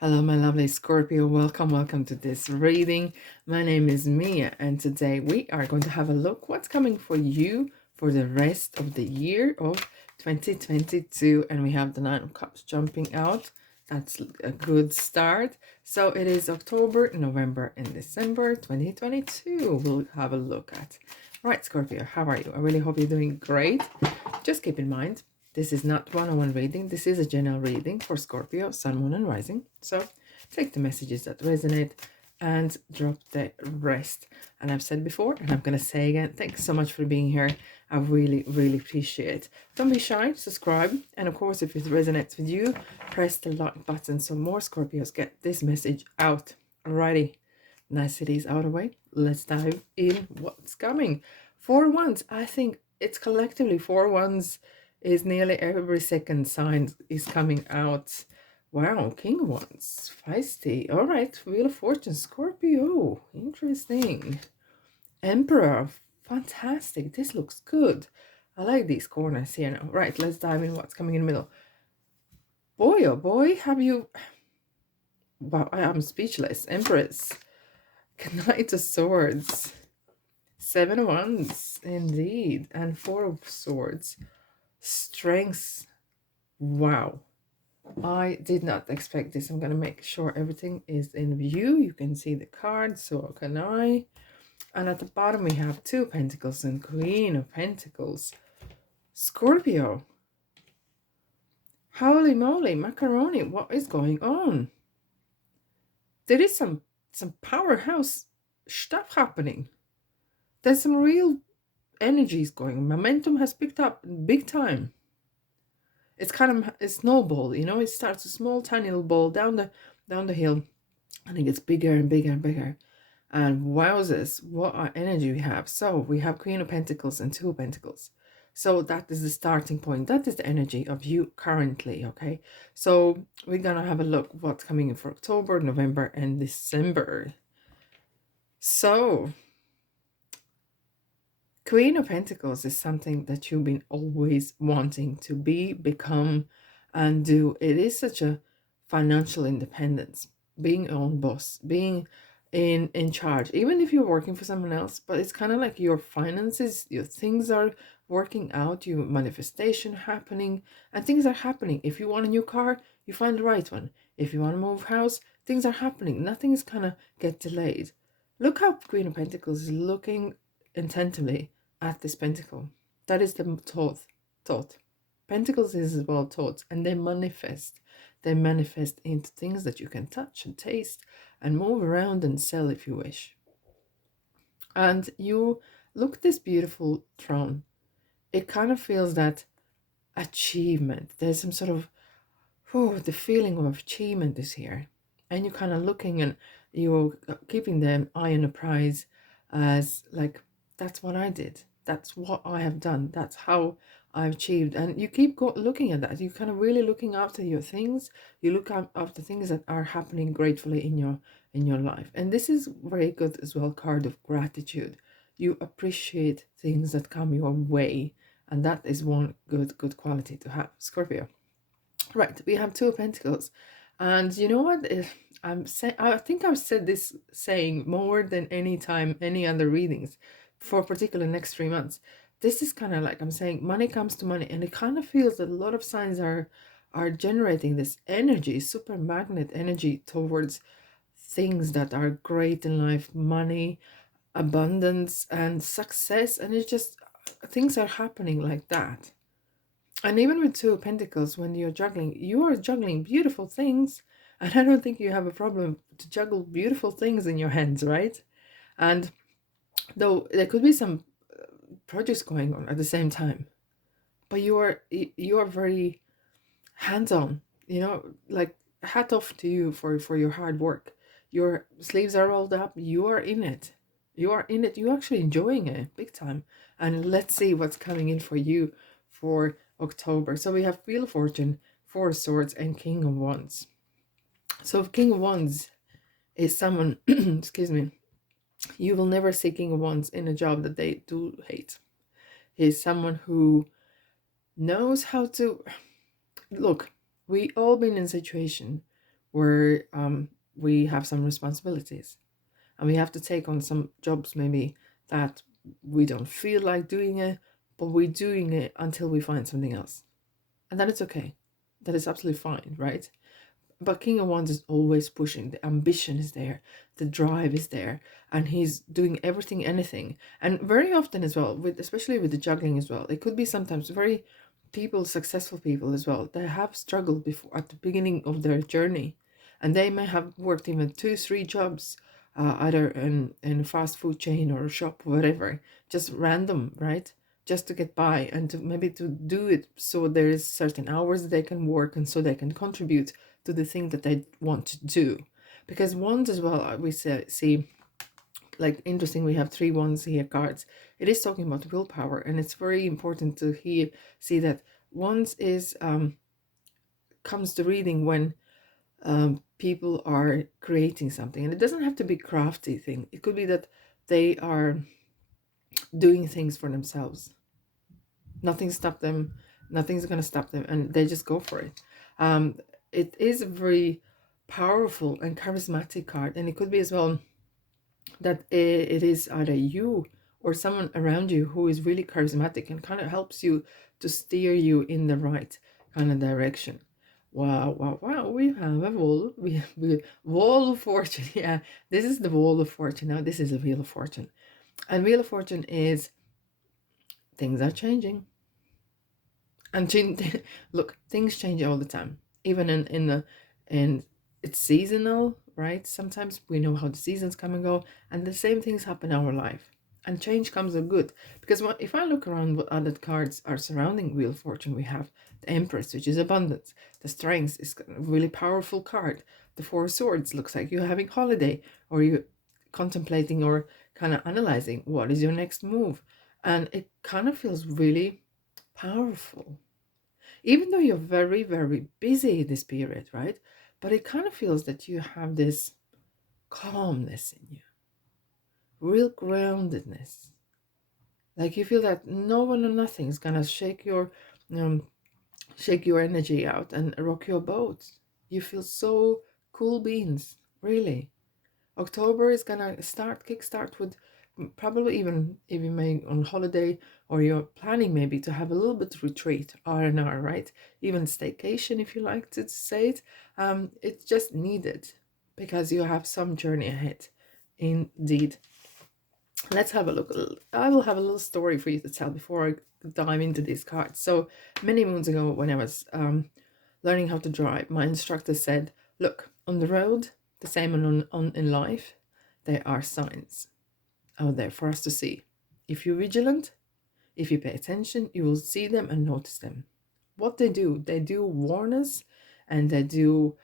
Hello, my lovely Scorpio. Welcome to this reading. My name is Mia, and today we are going to have a look what's coming for you for the rest of the year of 2022. And we have the Nine of Cups jumping out. That's a good start. So it is October, November, and December 2022. We'll have a look at. Right, Scorpio, how are you? I really hope you're doing great. Just keep in mind, this is not one-on-one reading. This is a general reading for Scorpio, Sun, Moon, and Rising. So take the messages that resonate and drop the rest. And I've said before, and I'm going to say again, thanks so much for being here. I really appreciate it. Don't be shy, subscribe. And of course, if it resonates with you, press the like button so more Scorpios get this message out. Alrighty, niceties out of the way. Let's dive in what's coming. For once, I think it's collectively 4 1s is nearly every second sign is coming out. Wow, King of Wands, feisty. All right, Wheel of Fortune, Scorpio, interesting. Emperor, fantastic. This looks good. I like these corners here now. Right, let's dive in what's coming in the middle. Boy, oh boy, have you... Wow, I am speechless. Empress, Knight of Swords, 7 of Wands, indeed, and 4 of Swords. Strengths. Wow, I did not expect this. I'm going to make sure everything is in view. You can see the cards, so can I. And at the bottom we have 2 Pentacles and Queen of Pentacles. Scorpio. Holy moly, macaroni, what is going on? There is some powerhouse stuff happening. There's some real energies going. Momentum has picked up big time. It's kind of a snowball, you know. It starts a small tiny little ball down the hill, and it gets bigger and bigger and bigger. And wowzers, what our energy we have. So we have Queen of Pentacles and 2 Pentacles. So that is the starting point. That is the energy of you currently, okay? So we're gonna have a look what's coming in for October, November, and December. So Queen of Pentacles is something that you've been always wanting to be, become, and do. It is such a financial independence, being your own boss, being in charge, even if you're working for someone else. But it's kind of like your finances, your things are working out, your manifestation happening, and things are happening. If you want a new car, you find the right one. If you want to move house, things are happening. Nothing is kind of get delayed. Look how Queen of Pentacles is looking intently at this pentacle. That is the thought. Pentacles is as well thoughts, and they manifest. They manifest into things that you can touch and taste and move around and sell if you wish. And you look at this beautiful throne. It kind of feels that achievement. There's some sort of, the feeling of achievement is here. And you're kind of looking and you're keeping the eye on the prize as like, that's what I did. That's what I have done. That's how I've achieved. And you keep looking at that. You're kind of really looking after your things. You look after things that are happening gratefully in your life. And this is very good as well, card of gratitude. You appreciate things that come your way. And that is one good quality to have, Scorpio. Right, we have 2 Pentacles. And you know what? I think I've said this saying more than any time, any other readings for particular next 3 months. This is kind of like I'm saying money comes to money, and it kind of feels that a lot of signs are generating this energy, super magnet energy towards things that are great in life, money, abundance, and success. And it's just things are happening like that. And even with 2 Pentacles, when you're juggling, you are juggling beautiful things. And I don't think you have a problem to juggle beautiful things in your hands, right? And though there could be some projects going on at the same time, but you are very hands-on, you know, like hat off to you for your hard work. Your sleeves are rolled up, you are in it. You're actually enjoying it big time. And let's see what's coming in for you for October. So we have Wheel of Fortune, 4 of Swords, and King of Wands. So King of Wands is someone, excuse me, you will never see King of Wands in a job that they do hate. He's someone who knows how to look. We all been in a situation where we have some responsibilities and we have to take on some jobs maybe that we don't feel like doing it, but we're doing it until we find something else. And that is okay. That is absolutely fine, right? But King of Wands is always pushing. The ambition is there, the drive is there, and he's doing everything, anything. And very often as well, with especially with the juggling as well, it could be sometimes very people, successful people as well. They have struggled before at the beginning of their journey, and they may have worked even two, three jobs, either in a fast food chain or a shop, or whatever, just random, right? Just to get by and to maybe to do it so there is certain hours they can work and so they can contribute to the thing that they want to do. Because wands as well, we see like interesting, we have three wands here cards. It is talking about willpower, and it's very important to see that wands is comes to reading when people are creating something, and it doesn't have to be crafty thing. It could be that they are doing things for themselves. Nothing stopped them, nothing's going to stop them, and they just go for it. It is a very powerful and charismatic card, and it could be as well that it is either you or someone around you who is really charismatic and kind of helps you to steer you in the right kind of direction. Wow, wow, wow. We have a wall. We wall of fortune. Yeah, this is the wall of fortune. Now this is a wheel of fortune. And wheel of fortune is things are changing. And look, things change all the time. Even in it's seasonal, right? Sometimes we know how the seasons come and go, and the same things happen in our life. And change comes a good, because if I look around what other cards are surrounding Wheel of Fortune, we have the Empress, which is abundance. The Strength is a really powerful card. The Four of Swords looks like you're having holiday, or you contemplating or kind of analyzing what is your next move, and it kind of feels really powerful, even though you're very, very busy this period, right? But it kind of feels that you have this calmness in you, real groundedness. Like you feel that no one or nothing is gonna um, shake your energy out and rock your boat. You feel so cool beans, really. October is gonna kickstart with probably, even if you may on holiday or you're planning maybe to have a little bit of retreat, R&R, right? Even staycation, if you like to say it. It's just needed because you have some journey ahead. Indeed. Let's have a look. I will have a little story for you to tell before I dive into these cards. So many moons ago, when I was learning how to drive, my instructor said, look, on the road, the same on in life, there are signs out there for us to see. If you're vigilant, if you pay attention, you will see them and notice them. What they do warn us, and they do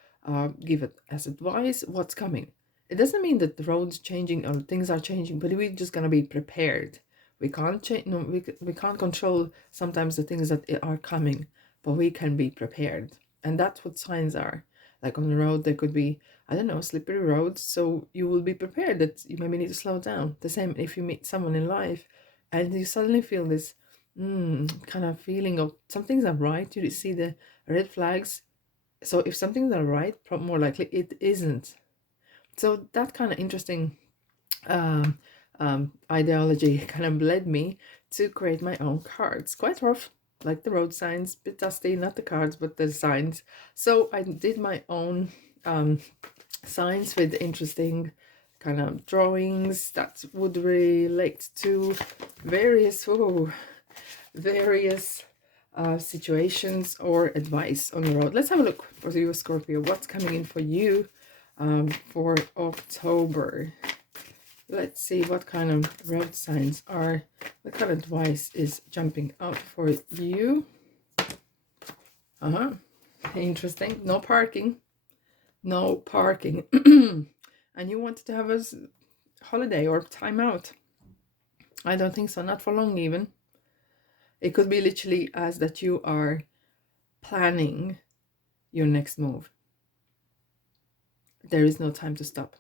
give it as advice what's coming. It doesn't mean that the road's changing or things are changing, but we're just gonna be prepared. We can't change. No, we can't control sometimes the things that are coming, but we can be prepared, and that's what signs are. Like on the road, there could be, I don't know, slippery roads, so you will be prepared that you maybe need to slow down. The same if you meet someone in life, and you suddenly feel this kind of feeling of something's not right. You see the red flags. So if something's not right, more likely it isn't. So that kind of interesting um, ideology kind of led me to create my own cards. Quite rough, like the road signs, bit dusty, not the cards, but the signs. So I did my own signs with interesting kind of drawings that would relate to various various situations or advice on the road. Let's have a look for you, Scorpio. What's coming in for you for October? Let's see what kind of road signs are, what kind of advice is jumping out for you. Interesting. No parking. No parking. And you wanted to have a holiday or time out. I don't think so. Not for long even. It could be literally as that you are planning your next move. There is no time to stop.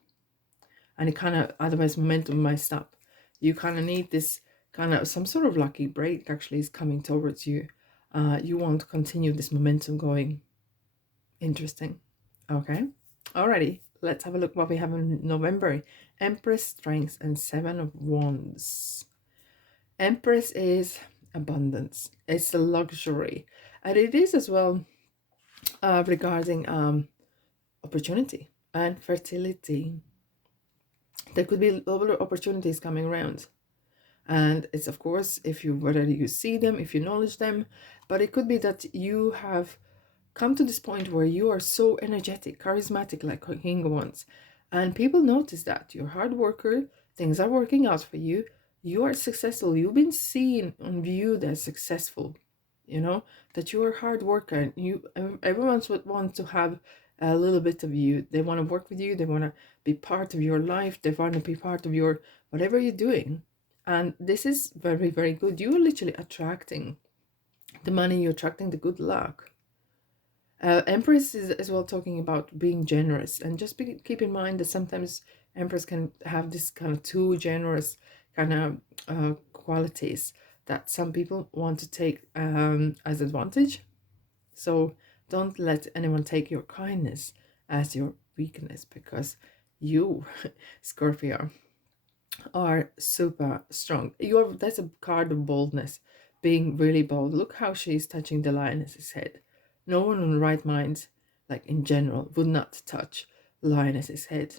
And it kind of, otherwise momentum might stop. You kind of need this kind of, some sort of lucky break actually is coming towards you. You want to continue this momentum going. Interesting. Okay. Alrighty, let's have a look what we have in November. Empress, Strength, and Seven of Wands. Empress is abundance. It's a luxury, and it is as well regarding opportunity and fertility. There could be other opportunities coming around, and it's of course if you whether you see them, if you acknowledge them, but it could be that you have come to this point where you are so energetic, charismatic, like King once, and people notice that you're a hard worker, things are working out for you, you are successful, you've been seen and viewed as successful, you know, that you are a hard worker, and everyone's would want to have a little bit of you. They want to work with you, they want to be part of your life, they want to be part of your whatever you're doing. And this is very, very good. You're literally attracting the money, you're attracting the good luck. Empress is as well talking about being generous, and just keep in mind that sometimes Empress can have this kind of too generous kind of qualities that some people want to take as advantage. So don't let anyone take your kindness as your weakness, because you, Scorpio, are super strong. That's a card of boldness, being really bold. Look how she's touching the lioness's head. No one in the right mind, like in general, would not touch lioness's head.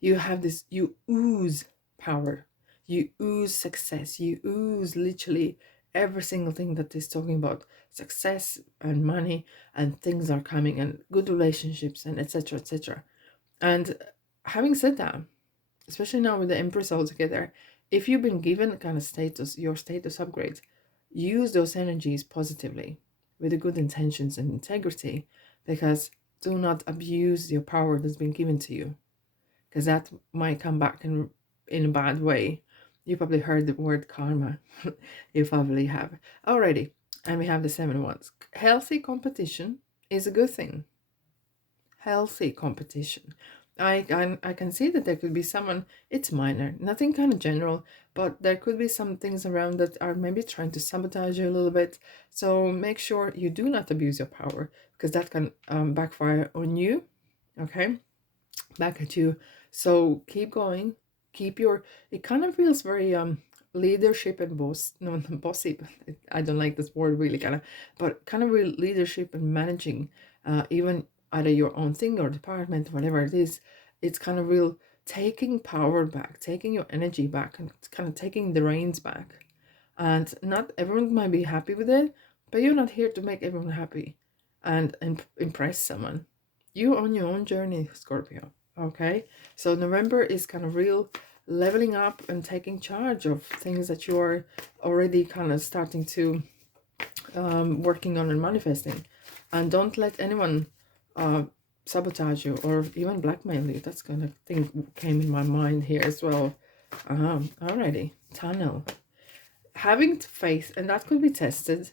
You have this, you ooze power, you ooze success, you ooze literally every single thing that is talking about success and money, and things are coming, and good relationships, and etc. etc. And having said that, especially now with the Empress all together, if you've been given a kind of status, your status upgrade, use those energies positively with the good intentions and integrity, because do not abuse your power that's been given to you, because that might come back in a bad way. You probably heard the word karma. You probably have. Alrighty, and we have the 7 Wands. Healthy competition is a good thing. Healthy competition. I can see that there could be someone, it's minor, nothing kind of general, but there could be some things around that are maybe trying to sabotage you a little bit. So make sure you do not abuse your power, because that can backfire on you. Okay, back at you. So keep going, keep your, it kind of feels very leadership and boss, no, not bossy, but I don't like this word really, kind of, but kind of real leadership and managing even either your own thing or department, whatever it is. It's kind of real taking power back, taking your energy back, and kind of taking the reins back. And not everyone might be happy with it, but you're not here to make everyone happy and impress someone. You're on your own journey, Scorpio. Okay, so November is kind of real leveling up and taking charge of things that you are already kind of starting to working on and manifesting. And don't let anyone sabotage you or even blackmail you. That's kind of thing came in my mind here as well. Alrighty, tunnel. Having faith, and that could be tested.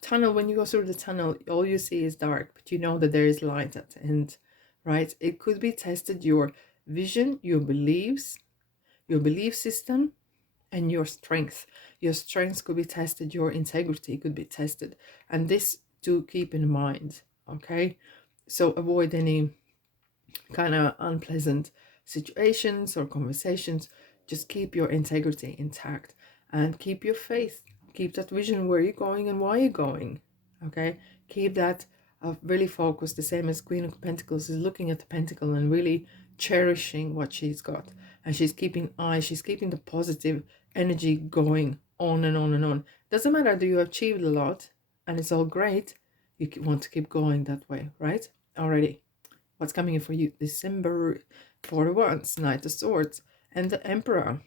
Tunnel, when you go through the tunnel, all you see is dark, but you know that there is light at the end, right? It could be tested, your vision, your beliefs, your belief system, and your strength. Your strength could be tested, your integrity could be tested, and this to keep in mind. Okay, so avoid any kind of unpleasant situations or conversations. Just keep your integrity intact and keep your faith, keep that vision, where you're going and why you're going. Okay, keep that really focused, the same as Queen of Pentacles is looking at the pentacle and really cherishing what she's got, and she's keeping she's keeping the positive energy going on and on and on. Doesn't matter, do you achieved a lot and it's all great, you want to keep going that way, right? Already, what's coming in for you December? 4 of Wands, Knight of Swords, and the Emperor.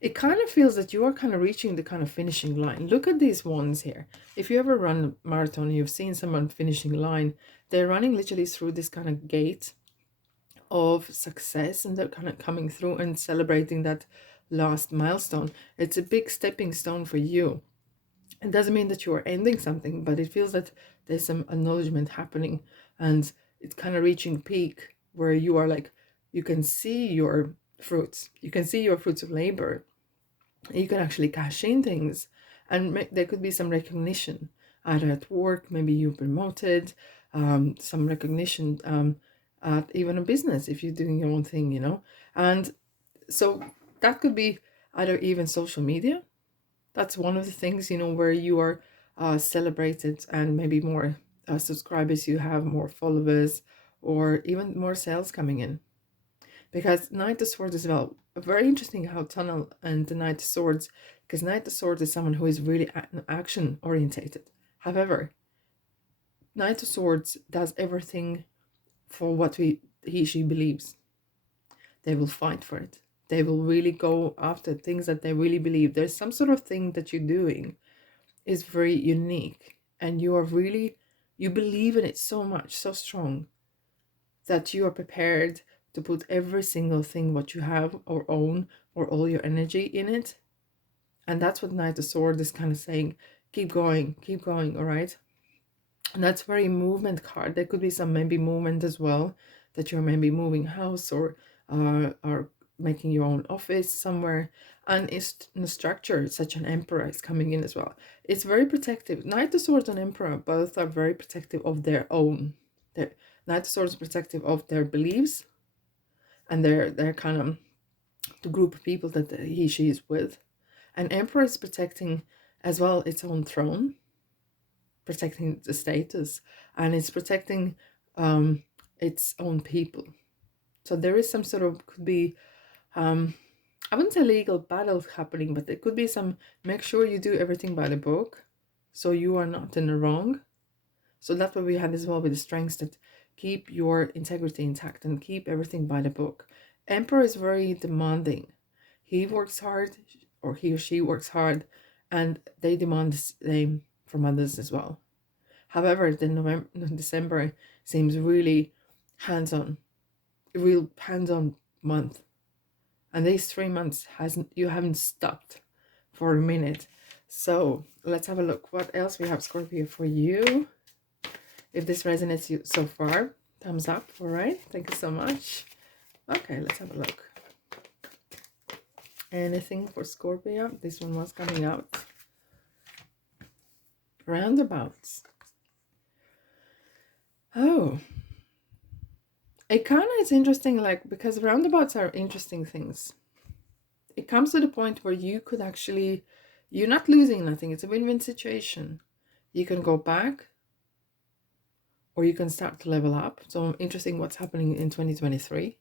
It kind of feels that you are kind of reaching the kind of finishing line. Look at these ones here. If you ever run a marathon, you've seen someone finishing line, they're running literally through this kind of gate of success, and they're kind of coming through and celebrating that last milestone. It's a big stepping stone for you. It doesn't mean that you are ending something, but it feels that there's some acknowledgement happening, and it's kind of reaching peak where you are like, you can see your fruits, you can see your fruits of labor, you can actually cash in things, and there could be some recognition either at work, maybe you're promoted, some recognition at even a business if you're doing your own thing, you know. And so that could be either even social media. That's one of the things, you know, where you are celebrated, and maybe more subscribers, you have more followers, or even more sales coming in. Because Knight of Swords is, well, very interesting how Tunnel and the Knight of Swords, because Knight of Swords is someone who is really action orientated. However, Knight of Swords does everything for what she believes. They will fight for it. They will really go after things that they really believe. There's some sort of thing that you're doing is very unique, and you are really, you believe in it so much, so strong, that you are prepared to put every single thing what you have or own or all your energy in it. And that's what Knight of Swords is kind of saying. Keep going, all right? And that's very movement card. There could be some maybe movement as well, that you're maybe moving house, or making your own office somewhere. And it's the structure, such an emperor is coming in as well. It's very protective. Knight of Swords and Emperor both are very protective of their own. Their Knight of Swords is protective of their beliefs, and their kind of the group of people that she is with. And Emperor is protecting as well its own throne, protecting the status, and it's protecting its own people. So there is some sort of, could be, I wouldn't say legal battles happening, but there could be some, make sure you do everything by the book, so you are not in the wrong. So that's what we had as well with the strengths, that keep your integrity intact and keep everything by the book. Emperor is very demanding. He works hard, or he or she works hard, and they demand the same from others as well. However, December seems really hands-on, real hands-on month. And these 3 months you haven't stopped for a minute. So let's have a look what else we have, Scorpio, for you. If this resonates you so far, thumbs up. All right, thank you so much. Okay, let's have a look. Anything for Scorpio? This one was coming out. Roundabouts. Oh, it kind of is interesting, like, because roundabouts are interesting things. It comes to the point where you could actually, you're not losing nothing. It's a win-win situation. You can go back, or you can start to level up. So interesting what's happening in 2023.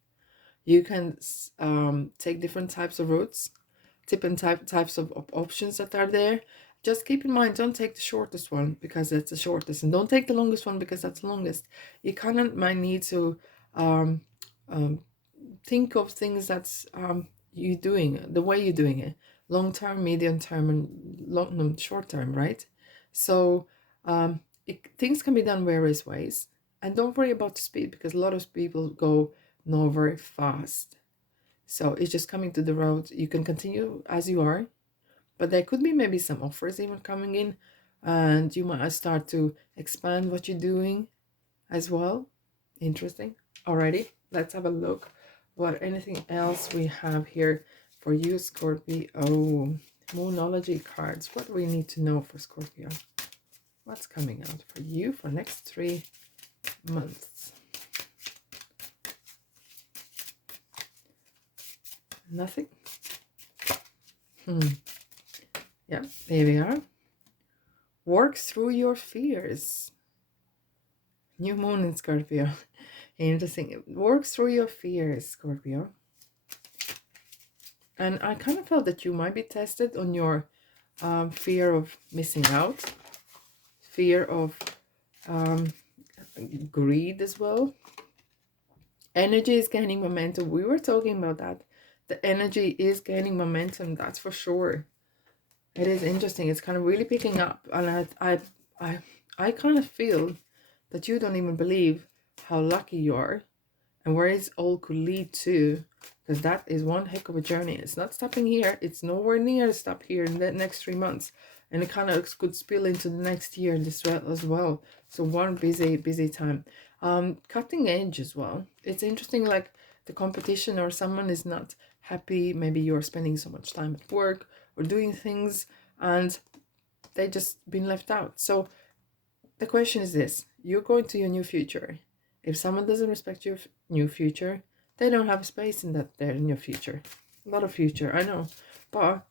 You can take different types of routes, different types of options that are there. Just keep in mind, don't take the shortest one because that's the shortest, and don't take the longest one because that's the longest. You kind of might need to think of things that's you doing, the way you're doing it, long term, medium term, and short term, right? So things can be done various ways, and don't worry about the speed, because a lot of people go no very fast. So it's just coming to the road. You can continue as you are, but there could be maybe some offers even coming in, and you might start to expand what you're doing as well. Interesting. Alrighty, let's have a look what anything else we have here for you, Scorpio. Moonology cards. What do we need to know for Scorpio? What's coming out for you for next 3 months? Nothing. Yeah, there we are. Work through your fears. New moon in Scorpio. Interesting. Work through your fears, Scorpio. And I kind of felt that you might be tested on your fear of missing out, fear of greed as well. Energy is gaining momentum. We were talking about that. The energy is gaining momentum, that's for sure. It is interesting. It's kind of really picking up, and I kind of feel that you don't even believe how lucky you are and where it all could lead to, because that is one heck of a journey. It's not stopping here. It's nowhere near to stop here in the next 3 months, and it kind of could spill into the next year as well. So one busy time. Cutting edge as well. It's interesting, like the competition, or someone is not happy. Maybe you're spending so much time at work or doing things, and they just been left out. So the question is this: you're going to your new future, If someone doesn't respect your new future, they don't have a space in that their new future. A lot of future, I know, but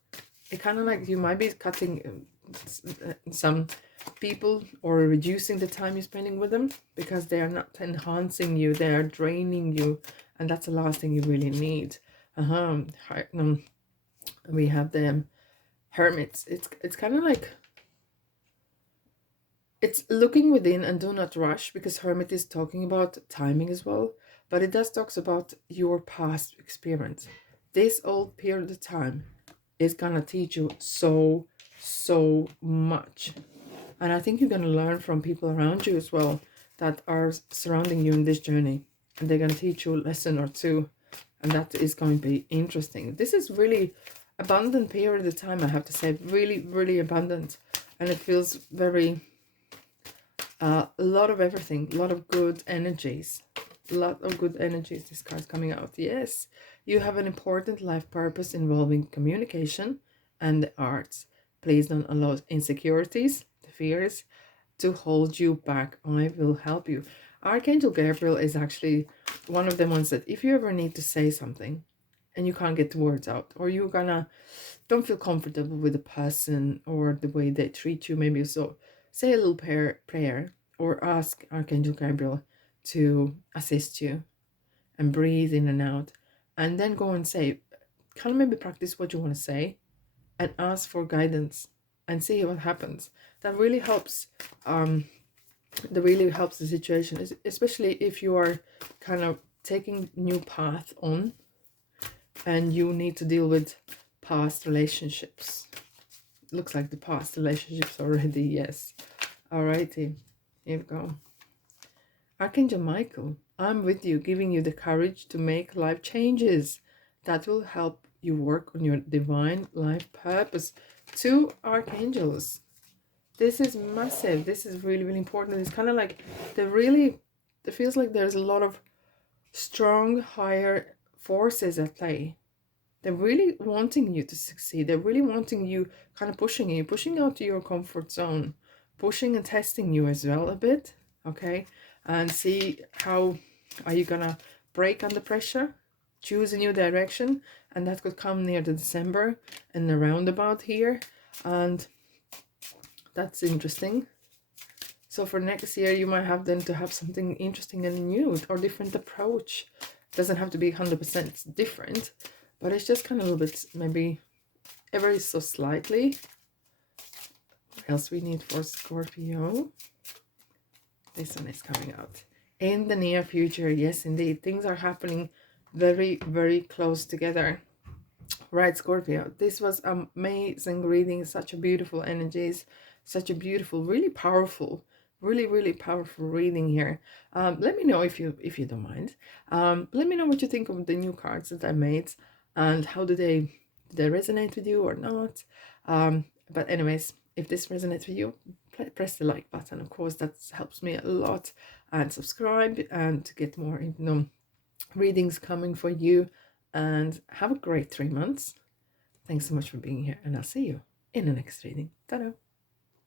it kind of like you might be cutting some people or reducing the time you're spending with them because they are not enhancing you, they are draining you, and that's the last thing you really need. We have the hermits. It's kind of like it's looking within and do not rush, because hermit is talking about timing as well, but it does talks about your past experience. This old period of time is gonna teach you so much, and I think you're gonna learn from people around you as well that are surrounding you in this journey, and they're gonna teach you a lesson or two, and that is going to be interesting. This is really abundant period of time, I have to say, really abundant, and it feels very a lot of everything, a lot of good energies, a lot of good energies. This card's coming out. Yes, you have an important life purpose involving communication and the arts. Please don't allow insecurities, fears to hold you back. I will help you. Archangel Gabriel is actually one of the ones that if you ever need to say something and you can't get the words out, or you're gonna don't feel comfortable with the person or the way they treat you, maybe, so say a little prayer or ask Archangel Gabriel to assist you and breathe in and out, and then go and say, kind of maybe practice what you want to say and ask for guidance and see what happens. That really helps. That really helps the situation, especially if you are kind of taking new path on and you need to deal with past relationships. Looks like the past relationships already. Yes. Alrighty, here we go. Archangel Michael, I'm with you, giving you the courage to make life changes that will help you work on your divine life purpose. 2 archangels. This is massive. This is really important. It's kind of like it feels like there's a lot of strong higher forces at play. They're really wanting you to succeed. They're really wanting you, kind of pushing out to your comfort zone, pushing and testing you as well a bit, okay? And see how are you gonna break under pressure, choose a new direction, and that could come near the December and the roundabout here, and that's interesting. So for next year, you might have then to have something interesting and new or different approach. Doesn't have to be 100% different, but it's just kind of a little bit, maybe ever so slightly. What else we need for Scorpio? This one is coming out. In the near future, yes, indeed. Things are happening very close together. Right, Scorpio. This was amazing reading. Such a beautiful energies. Such a beautiful, really powerful, really powerful reading here. Let me know if you don't mind. Let me know what you think of the new cards that I made and how did they resonate with you or not. But anyways, if this resonates with you, press the like button. Of course, that helps me a lot, and subscribe and to get more readings coming for you. And have a great 3 months. Thanks so much for being here, and I'll see you in the next reading. Ta-da!